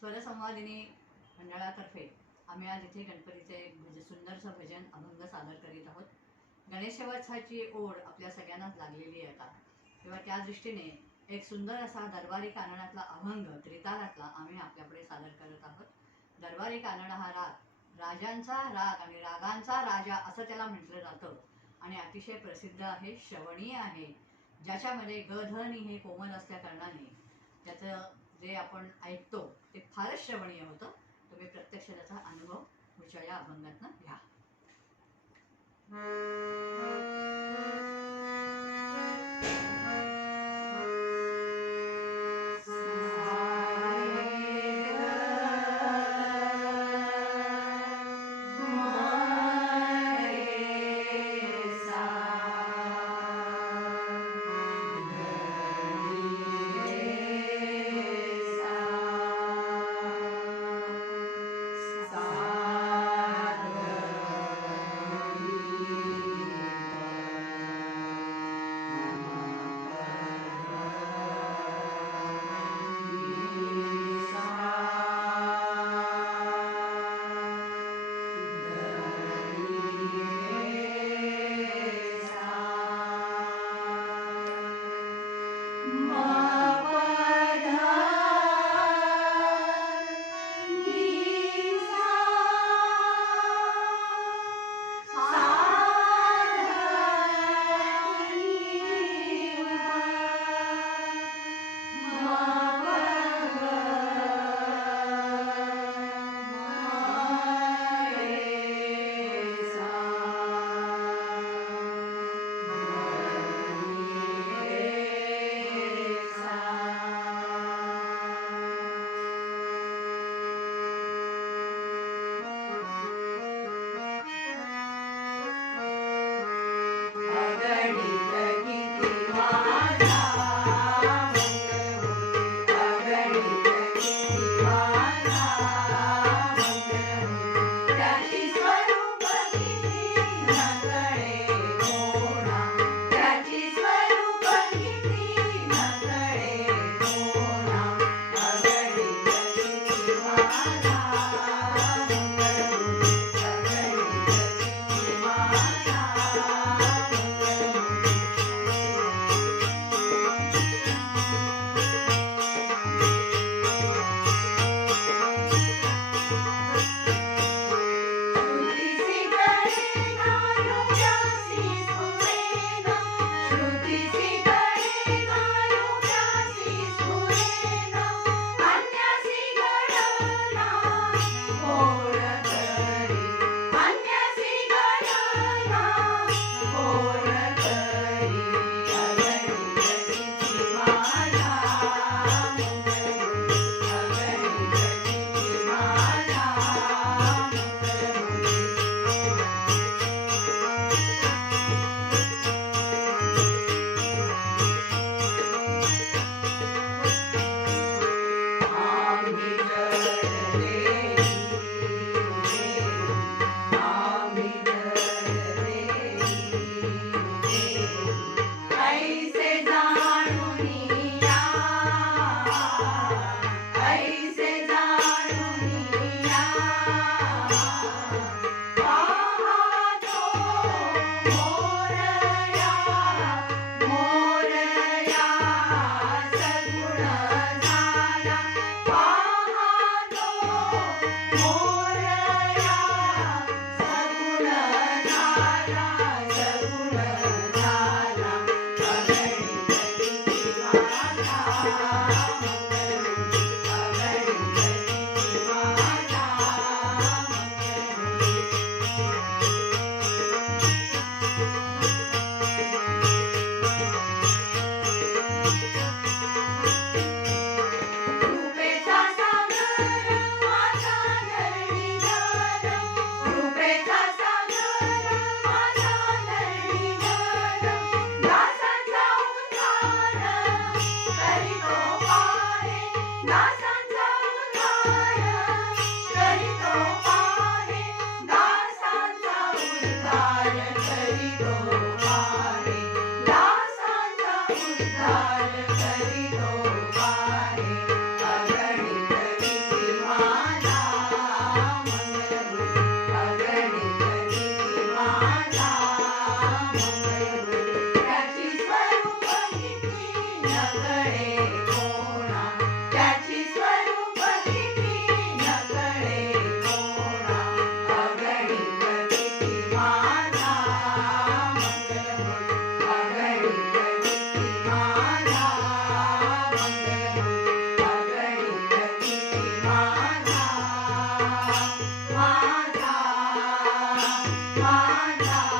स्वरसंवादिनी मंडळातर्फे आम्ही आज इथे गणपतीचे सुंदरसं भजन अभंग सादर करीत आहोत. गणेशोत्सवाची ओढ आपल्या सगळ्यांनाच लागलेली आहे आता, तेव्हा त्या दृष्टीने एक सुंदर असा दरबारी कानडातला अभंग त्रितालातला आम्ही आपल्यापुढे सादर करत आहोत. दरबारी कानडा हा राग राजांचा राग आणि रागांचा राजा असं त्याला म्हटलं जातं आणि अतिशय प्रसिद्ध आहे, श्रवणीय आहे, ज्याच्यामध्ये गधनी हे कोमल असल्या कारणाने त्याचं जे आपण ऐकतो ते फारच श्रवणीय होतं. तुम्ही प्रत्यक्ष त्याचा अनुभव पुढच्या या अभंगातनं घ्या. रूपेचा माझा